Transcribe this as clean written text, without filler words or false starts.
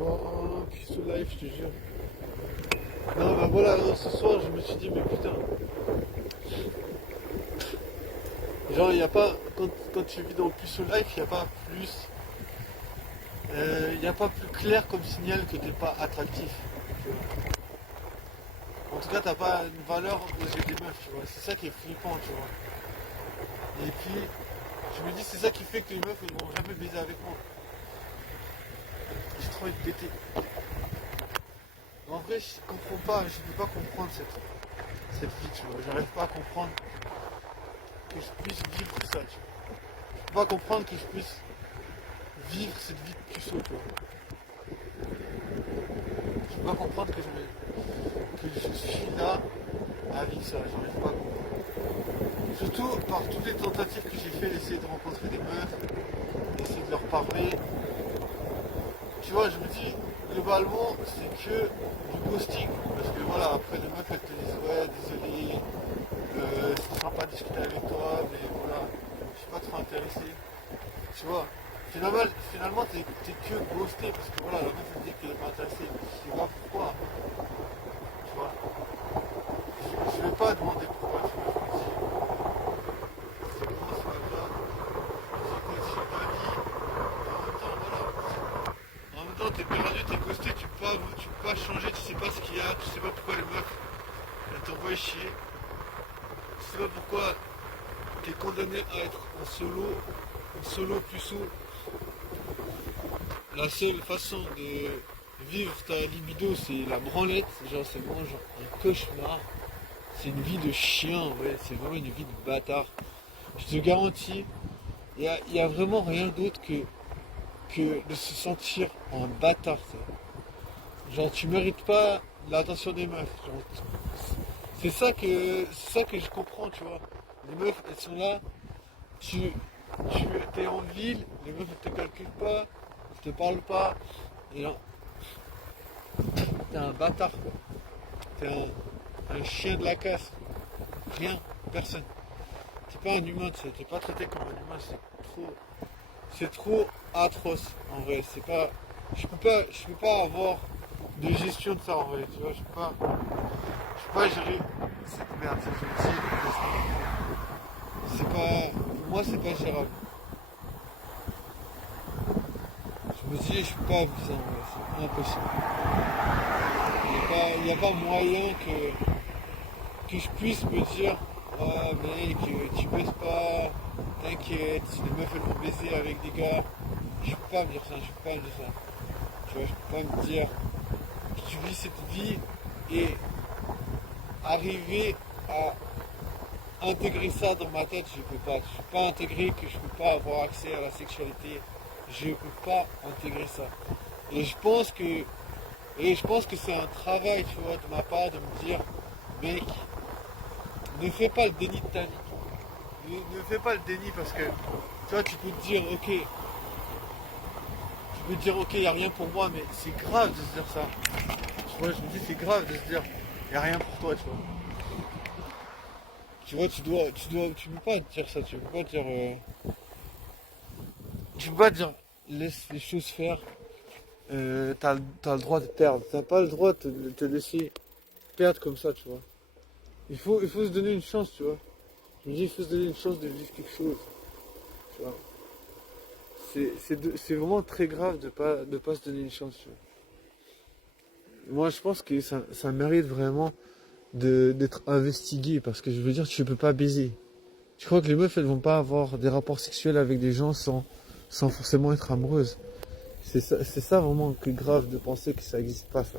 Oh, puis ce live, je te jure. Non, bah voilà, ce soir, je me suis dit, mais putain, genre, il n'y a pas, quand tu vis dans le plus life, il n'y a pas plus, il n'y a pas plus clair comme signal que t'es pas attractif. Tu vois. En tout cas, t'as pas une valeur aux yeux des meufs, tu vois. C'est ça qui est flippant, tu vois. Et puis, je me dis, c'est ça qui fait que les meufs, elles vont jamais baiser avec moi. J'ai trop envie de péter. En vrai, je comprends pas, je peux pas comprendre cette vie, tu vois. J'arrive pas à comprendre que je puisse vivre ça, tu vois. Je peux pas comprendre que je puisse vivre cette vie de puceau, tu vois. Je peux pas comprendre que je suis là avec ça, j'arrive pas à comprendre. Surtout par toutes les tentatives que j'ai fait d'essayer de rencontrer des meufs, d'essayer de leur parler. Tu vois, je me dis, globalement, c'est que du ghosting. Parce que voilà, après les meufs, elles te disent, ouais, désolé, c'est sympa de discuter avec toi, mais voilà, je suis pas trop intéressé. Tu vois, finalement t'es que ghosté, parce que voilà, la meuf elle dit qu'elle est pas intéressée, mais je sais pas pourquoi. Tu vois, je vais pas demander pourquoi, tu vois, je me dis, c'est bon, c'est pas grave, je continue ma vie, et en même temps, voilà, en même temps t'es perdu, t'es ghosté, tu peux pas changer, tu sais pas ce qu'il y a, tu sais pas pourquoi les meufs, elles t'envoient chier, tu sais pas pourquoi t'es condamné à être en solo plus sous. La seule façon de vivre ta libido, c'est la branlette. Genre, c'est vraiment genre un cauchemar. C'est une vie de chien, ouais. C'est vraiment une vie de bâtard. Je te garantis, il y a vraiment rien d'autre que de se sentir en bâtard. Ça. Genre, tu mérites pas l'attention des meufs. Genre, c'est ça que je comprends, tu vois. Les meufs, elles sont là. Tu, tu es en ville, les meufs, elles te calculent pas, elles te parlent pas. Et là, t'es un bâtard, quoi. T'es un chien de la casse. Rien, personne. T'es pas un humain, tu sais. T'es pas traité comme un humain. C'est trop atroce, en vrai. C'est pas. Je peux pas avoir de gestion de ça, en vrai. Tu vois, je peux pas gérer cette merde. C'est pas. Pour moi, c'est pas gérable. Je me dis, je peux pas vivre ça, en vrai. C'est impossible. Il n'y a pas moyen que je puisse me dire ah mec, tu baises pas, t'inquiète, si les meufs elles vont baiser avec des gars, je peux pas me dire ça, je peux pas me dire ça. Tu vois, je peux pas me dire que tu vis cette vie et arriver à intégrer ça dans ma tête, je peux pas. Je peux pas intégrer que je peux pas avoir accès à la sexualité. Je peux pas intégrer ça. Et je pense que c'est un travail, tu vois, de ma part de me dire, mec, ne fais pas le déni de ta vie. Ne fais pas le déni parce que, tu vois, tu peux te dire, ok, y a rien pour moi, mais c'est grave de se dire ça. Tu vois, je me dis, c'est grave de se dire, y a rien pour toi, tu vois. Tu vois, tu peux pas te dire ça, tu peux pas dire, tu peux pas dire, laisse les choses faire, t'as le droit de perdre, t'as pas le droit de te laisser perdre comme ça, tu vois. Il faut se donner une chance, tu vois. Je me dis, il faut se donner une chance de vivre quelque chose, tu vois. C'est vraiment très grave de pas se donner une chance, tu vois. Moi, je pense que ça mérite vraiment d'être investigué, parce que je veux dire, tu peux pas baiser. Tu crois que les meufs, elles vont pas avoir des rapports sexuels avec des gens sans forcément être amoureuses. C'est ça vraiment que grave de penser que ça existe pas, ça.